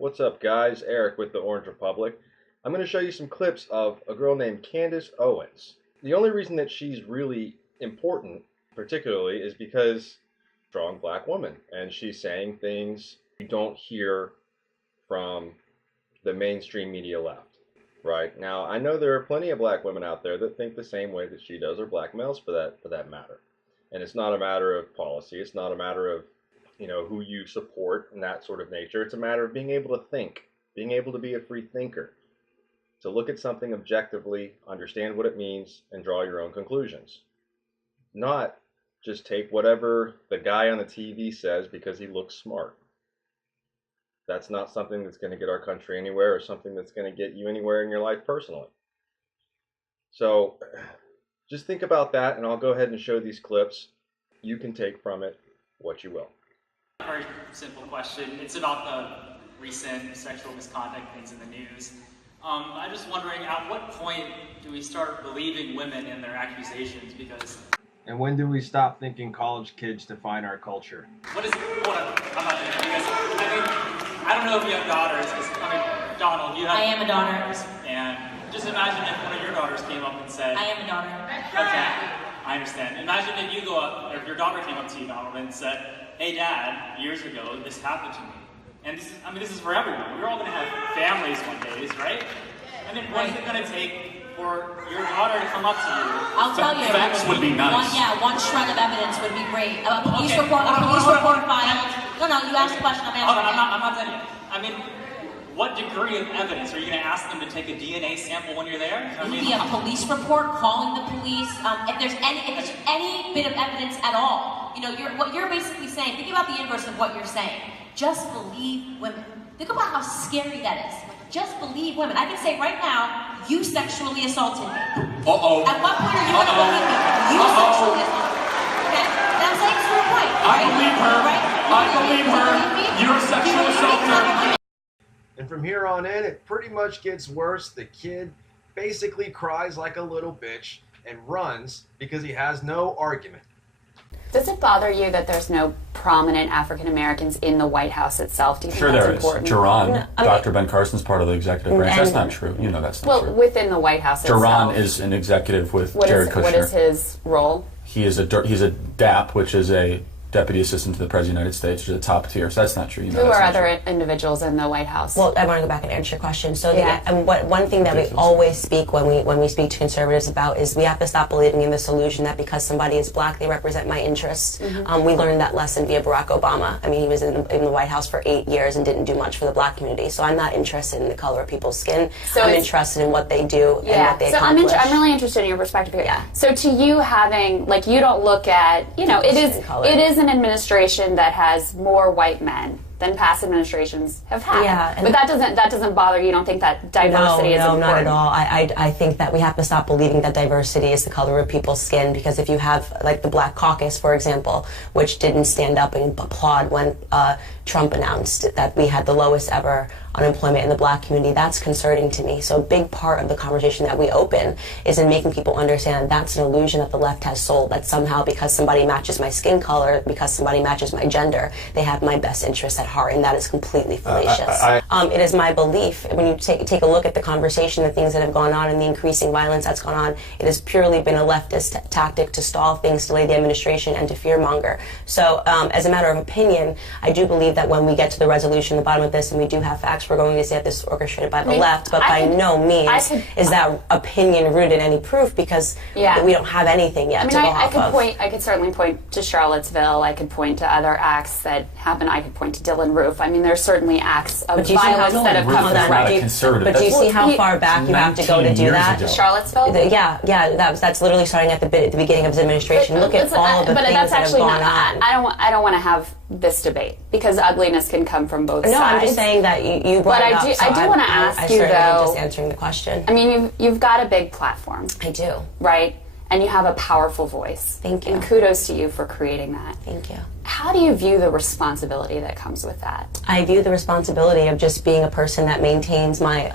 What's up, guys? Eric with the Orange Republic. I'm going to show you some clips of a girl named Candace Owens. The only reason that she's really important, particularly, is because she's a strong black woman, and she's saying things you don't hear from the mainstream media left. Right? Now, I know there are plenty of black women out there that think the same way that she does, or black males for that matter. And it's not a matter of policy. It's not a matter of who you support and that sort of nature. It's a matter of being able to think, being able to be a free thinker, to look at something objectively, understand what it means, and draw your own conclusions. Not just take whatever the guy on the TV says because he looks smart. That's not something that's going to get our country anywhere, or something that's going to get you anywhere in your life personally. So just think about that, and I'll go ahead and show these clips. You can take from it what you will. Very simple question. It's about the recent sexual misconduct things in the news. I'm just wondering, at what point do we start believing women in their accusations? And when do we stop thinking college kids define our culture? What is it? Hold on. I'm not doing it. I don't know if you have daughters. Donald, you have... I am a daughter. And just imagine if one of your daughters came up and said... I am a daughter. Okay, I understand. Imagine if you go up, or if your daughter came up to you, Donald, and said, "Hey, Dad, years ago, this happened to me." And this is for everyone. We're all going to have families one day, right? And then what is it going to take for your daughter to come up to you? I'll tell you. Facts would be nice. One shred of evidence would be great. A police report filed. No, you asked the question. I'm answering. I'm not done yet. I mean, what degree of evidence? Are you going to ask them to take a DNA sample when you're there? It would be a police report, calling the police. If there's any bit of evidence at all, what you're basically saying. Think about the inverse of what you're saying. Just believe women. Think about how scary that is. Just believe women. I can say right now, you sexually assaulted me. Uh-oh. At what point are you going to believe me? You sexually assaulted me. Okay, that's like to your point. I believe her. Right? I believe her. You're a sexual assaulter. And from here on in, it pretty much gets worse. The kid basically cries like a little bitch and runs because he has no argument. Does it bother you that there's no prominent African Americans in the White House itself? Do you think Sure that's there is. important? Jerron, Dr. Ben Carson's part of the executive branch. That's not true. You know that's not true. Well, within the White House itself. Jerron is an executive with Jared Kushner. What is his role? He's a DAP, which is a Deputy Assistant to the President of the United States, which is a top tier. So that's not true. Who are other individuals in the White House? Well, I want to go back and answer your question. So, one thing that we always speak when we speak to conservatives about is we have to stop believing in this illusion that because somebody is black, they represent my interests. We learned that lesson via Barack Obama. I mean, he was in the White House for 8 years and didn't do much for the black community. So I'm not interested in the color of people's skin. So I'm interested in what they do and what they accomplish. I'm really interested in your perspective here. Yeah. So to you having, you don't look at, it is an administration that has more white men than past administrations have had. Yeah, but that doesn't bother you. You don't think that diversity is important? No, not at all. I think that we have to stop believing that diversity is the color of people's skin, because if you have, the Black Caucus, for example, which didn't stand up and applaud when Trump announced that we had the lowest ever unemployment in the black community, that's concerning to me. So a big part of the conversation that we open is in making people understand that's an illusion that the left has sold, that somehow because somebody matches my skin color, because somebody matches my gender, they have my best interests at heart, and that is completely fallacious. It is my belief, when you take a look at the conversation, the things that have gone on and the increasing violence that's gone on, it has purely been a leftist tactic to stall things, delay the administration, and to fearmonger. So as a matter of opinion, I do believe that when we get to the resolution, the bottom of this, and we do have facts, we're going to say that this is orchestrated by the left, but by no means is that opinion rooted in any proof, because we don't have anything yet to go off of. I could certainly point to Charlottesville. I could point to other acts that happen. I could point to Dylan Roof. I mean, there's certainly acts of violence that have come from But do you see how far back you have to go to do that? Charlottesville? That's literally starting at the beginning of his administration. Look at all the things that have gone on. I don't want to have this debate, because ugliness can come from both sides. No, I'm just saying that you brought it up. But I do want to ask you, though. Just answering the question. I mean, you've got a big platform. I do. Right? And you have a powerful voice. Thank you. And kudos to you for creating that. Thank you. How do you view the responsibility that comes with that? I view the responsibility of just being a person that maintains my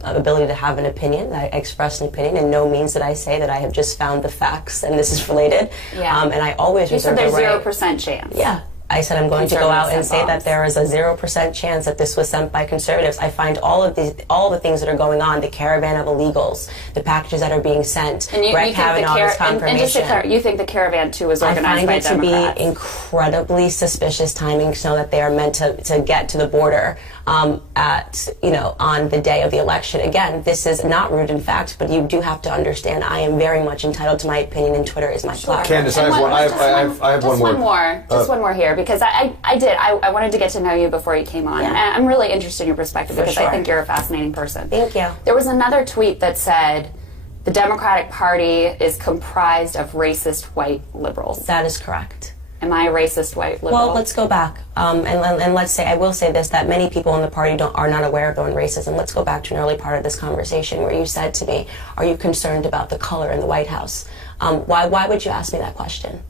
ability to have an opinion, that I express an opinion, and no means that I say that I have just found the facts and this is related. Yeah. And I always reserve the right. You said there's 0% chance. Yeah. I said I'm going to go out and say that bombs. there is a 0% chance that this was sent by conservatives. I find all the things that are going on, the caravan of illegals, the packages that are being sent, And you Brett think the Kavanaugh's confirmation. and just to clarify, you think the caravan too was organized by I find it Democrats? to be incredibly suspicious timing, so that they are meant to get to the border on the day of the election. Again, this is not rude in fact, but you do have to understand I am very much entitled to my opinion, and Twitter is my platform. Candace, I have one more. Just one more here, because I wanted to get to know you before you came on. Yeah. And I'm really interested in your perspective because sure. I think you're a fascinating person. Thank you. There was another tweet that said the Democratic Party is comprised of racist white liberals. That is correct. Am I a racist white liberal? Well, let's go back, and let's say, I will say this, that many people in the party are not aware of their own racism. Let's go back to an early part of this conversation where you said to me, are you concerned about the color in the White House? Why would you ask me that question?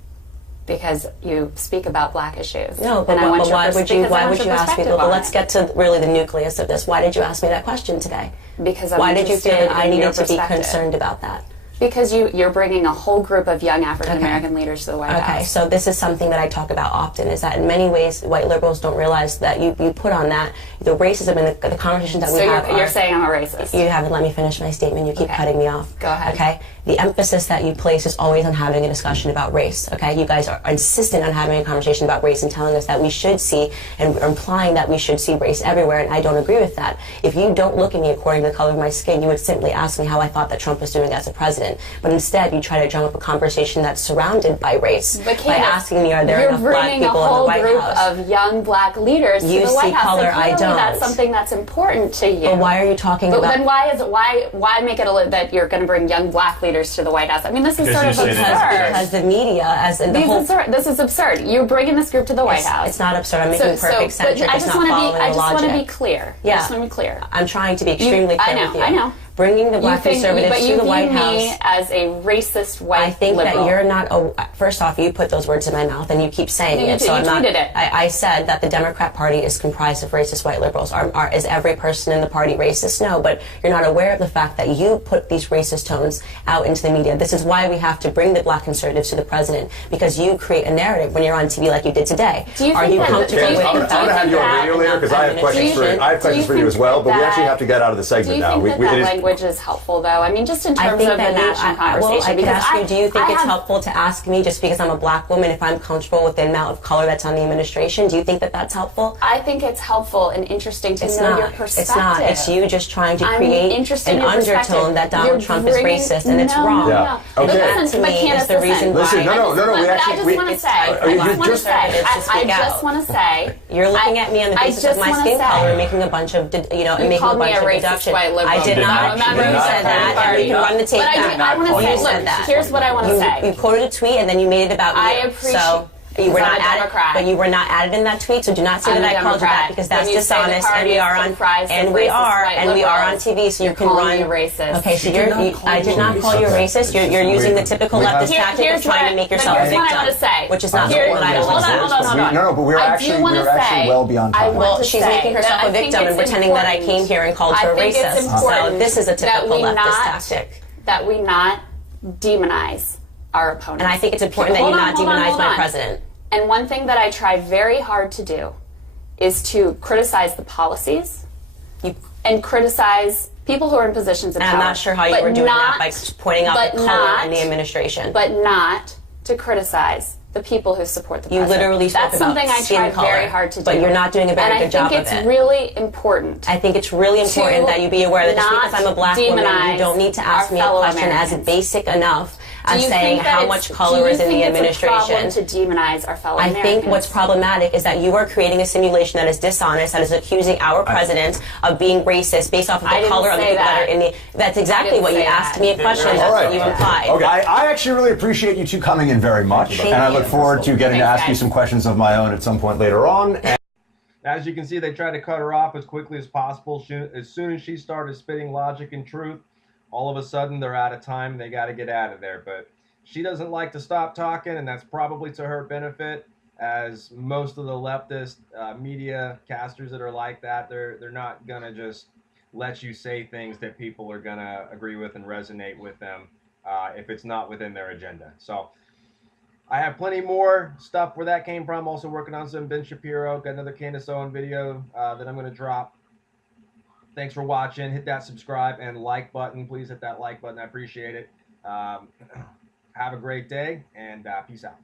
Because you speak about black issues. No, but and why would you ask me? But let's get. get to really the nucleus of this. Why did you ask me that question today? Because I'm why did you feel that I interested in your needed to be perspective. concerned about that? Because you're bringing a whole group of young African American leaders to the White House. Okay, so this is something that I talk about often, is that in many ways white liberals don't realize that you put on that the racism and the conversations that we have. So you're saying I'm a racist. You haven't let me finish my statement. You keep cutting me off. Go ahead. Okay? The emphasis that you place is always on having a discussion about race. Okay? You guys are insistent on having a conversation about race and telling us that we should see, and implying that we should see race everywhere, and I don't agree with that. If you don't look at me according to the color of my skin, you would simply ask me how I thought that Trump was doing as a president. But instead, you try to drum up a conversation that's surrounded by race by asking me, are there enough black people in the White House? You're bringing a whole group of young black leaders to the White House. Color, I don't. That's something that's important to you. But why are you talking about? Then why make it that you're going to bring young black leaders to the White House? I mean, this is sort of absurd. Because the media, this is absurd. You're bringing this group to the White House. It's not absurd. I'm making perfect sense. I just want to be clear. Yeah. I just want to be clear. I'm trying to be extremely clear with you. I know. Bringing the black conservatives to the White House. You view me as a racist white I think liberal. that you're not. First off, you put those words in my mouth, and you keep saying it. So I'm not. I said that the Democrat Party is comprised of racist white liberals. Is every person in the party racist? No, but you're not aware of the fact that you put these racist tones out into the media. This is why we have to bring the black conservatives to the president, because you create a narrative when you're on TV like you did today. Are you comfortable with? I'm going to have you on radio later because I have questions for you as well. But we actually have to get out of the segment now. Do you think that language is helpful, though? I mean, just in terms of the national conversation. Well, I could ask you, do you think it's helpful to ask me, just because I'm a black woman, if I'm comfortable with the amount of color that's on the administration? Do you think that that's helpful? I think it's helpful and interesting to know your perspective. It's not. It's you just trying to create an undertone that Donald Trump is racist, and it's wrong. Yeah. Okay. Listen, but Candace, the reason why. Listen, no. I just want to say, you're looking at me on the basis of my skin color, making a bunch of, making a bunch of deductions. I did not. You said that, and we can run the tape back. I want to say, look, here's what I want to say. You quoted a tweet, and then you made it about you. So you were not added, but you were not added in that tweet. So do not say that I called you that, because that's dishonest. And we are on, on TV. So you can run. Okay, so I did not call you a racist. You're using the typical leftist tactic of trying to make yourself a victim, which is not what I want. No, but we're actually well beyond time. Well, she's making herself a victim and pretending that I came here and called her a racist. So this is a typical leftist tactic. That we not demonize our opponents. And I think it's important that you not demonize my president. And one thing that I try very hard to do is to criticize the policies and criticize people who are in positions of power. I'm not sure how you were doing that by pointing out the color in the administration. But not to criticize the people who support the president. You literally spoke about something I try very hard to do. But you're not doing a very good job of it. And I think it's really important. I think it's really important that you be aware that just because I'm a black woman, you don't need to ask me a question as basic enough as saying how much color is in the administration. It's a problem to demonize our fellow Americans? I think what's problematic is that you are creating a simulation that is dishonest, that is accusing our president of being racist based off of the color of the people that are in the... That's exactly what you asked me a question. That's what you implied. Okay, I actually really appreciate you two coming in very much. And I look forward to getting to ask you some questions of my own at some point later on. As you can see, they tried to cut her off as quickly as possible. As soon as she started spitting logic and truth, all of a sudden they're out of time and they got to get out of there. But she doesn't like to stop talking, and that's probably to her benefit, as most of the leftist media casters that are like that, they're not going to just let you say things that people are going to agree with and resonate with them if it's not within their agenda. So I have plenty more stuff where that came from. Also working on some Ben Shapiro. Got another Candace Owens video that I'm going to drop. Thanks for watching. Hit that subscribe and like button. Please hit that like button. I appreciate it. Have a great day, and peace out.